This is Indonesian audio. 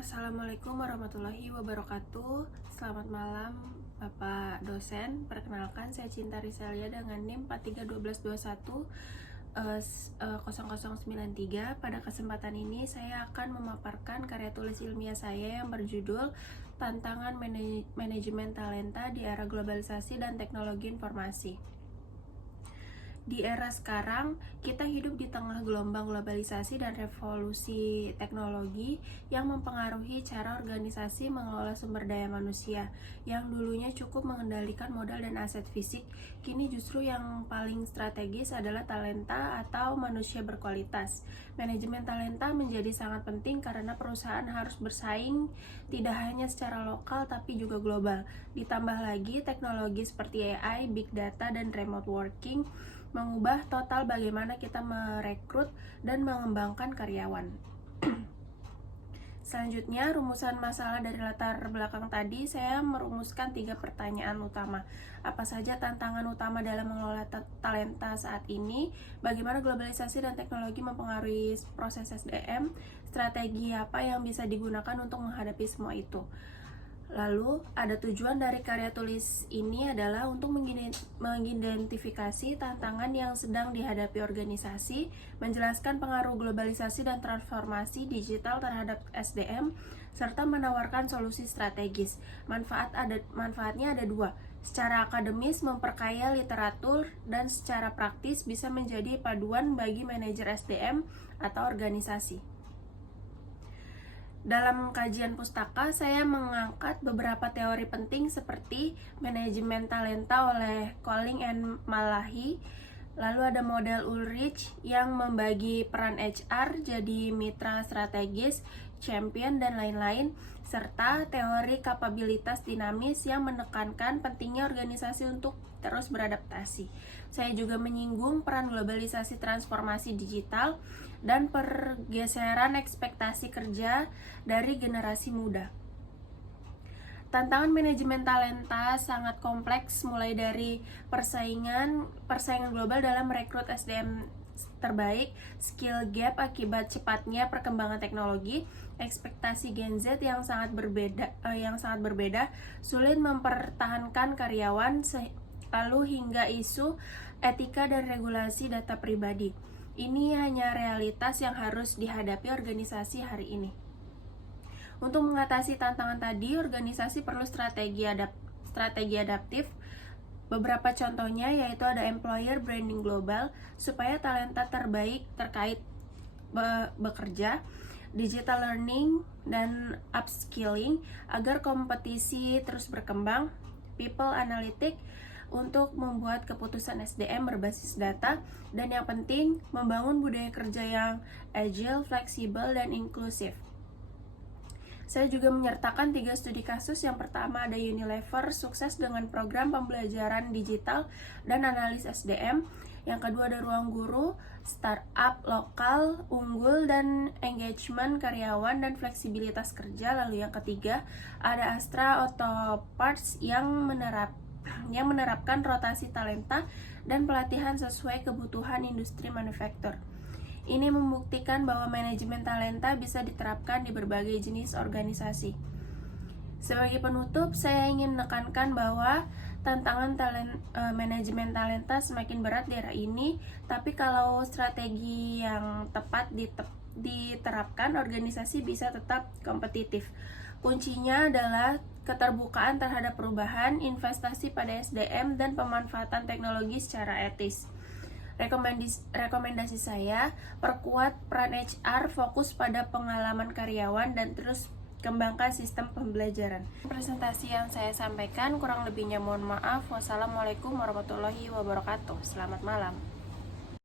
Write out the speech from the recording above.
Assalamualaikum warahmatullahi wabarakatuh. Selamat malam Bapak dosen. Perkenalkan, saya Cinta Rizalia dengan NIM 4312210093. Pada kesempatan ini saya akan memaparkan karya tulis ilmiah saya yang berjudul Tantangan Manajemen Talenta di Era Globalisasi dan Teknologi Informasi. Di era sekarang, kita hidup di tengah gelombang globalisasi dan revolusi teknologi yang mempengaruhi cara organisasi mengelola sumber daya manusia. Yang dulunya cukup mengendalikan modal dan aset fisik, kini justru yang paling strategis adalah talenta atau manusia berkualitas. Manajemen talenta menjadi sangat penting karena perusahaan harus bersaing tidak hanya secara lokal tapi juga global. Ditambah lagi teknologi seperti AI, big data, dan remote working mengubah total bagaimana kita merekrut dan mengembangkan karyawan. Selanjutnya, rumusan masalah dari latar belakang tadi, saya merumuskan 3 pertanyaan utama. Apa saja tantangan utama dalam mengelola talenta saat ini? Bagaimana globalisasi dan teknologi mempengaruhi proses SDM? Strategi apa yang bisa digunakan untuk menghadapi semua itu? Lalu, ada tujuan dari karya tulis ini adalah untuk mengidentifikasi tantangan yang sedang dihadapi organisasi, menjelaskan pengaruh globalisasi dan transformasi digital terhadap SDM, serta menawarkan solusi strategis. Manfaatnya ada 2. Secara akademis, memperkaya literatur, dan secara praktis bisa menjadi paduan bagi manajer SDM atau organisasi. Dalam kajian pustaka, saya mengangkat beberapa teori penting seperti manajemen talenta oleh Colling and Malahi. Lalu ada model Ulrich yang membagi peran HR jadi mitra strategis, champion, dan lain-lain, serta teori kapabilitas dinamis yang menekankan pentingnya organisasi untuk terus beradaptasi. Saya juga menyinggung peran globalisasi transformasi digital dan pergeseran ekspektasi kerja dari generasi muda. Tantangan manajemen talenta sangat kompleks, mulai dari persaingan global dalam merekrut SDM terbaik, skill gap akibat cepatnya perkembangan teknologi, ekspektasi Gen Z yang sangat berbeda, sulit mempertahankan karyawan, lalu hingga isu etika dan regulasi data pribadi. Ini hanya realitas yang harus dihadapi organisasi hari ini. Untuk mengatasi tantangan tadi, organisasi perlu strategi adaptif. Beberapa contohnya yaitu ada employer branding global supaya talenta terbaik terkait bekerja, digital learning dan upskilling agar kompetisi terus berkembang, people analytic untuk membuat keputusan SDM berbasis data, dan yang penting membangun budaya kerja yang agile, fleksibel, dan inklusif. Saya juga menyertakan 3 studi kasus. Yang pertama ada Unilever, sukses dengan program pembelajaran digital dan analis SDM. Yang kedua ada Ruang Guru, startup lokal, unggul dan engagement karyawan dan fleksibilitas kerja. Lalu yang ketiga ada Astra Auto Parts yang menerapkan rotasi talenta dan pelatihan sesuai kebutuhan industri manufaktur. Ini membuktikan bahwa manajemen talenta bisa diterapkan di berbagai jenis organisasi. Sebagai penutup, saya ingin menekankan bahwa tantangan manajemen talenta semakin berat di era ini, tapi kalau strategi yang tepat diterapkan, organisasi bisa tetap kompetitif. Kuncinya adalah keterbukaan terhadap perubahan, investasi pada SDM, dan pemanfaatan teknologi secara etis. Rekomendasi saya, perkuat peran HR, fokus pada pengalaman karyawan, dan terus kembangkan sistem pembelajaran. Presentasi yang saya sampaikan kurang lebihnya mohon maaf. Wassalamualaikum warahmatullahi wabarakatuh. Selamat malam.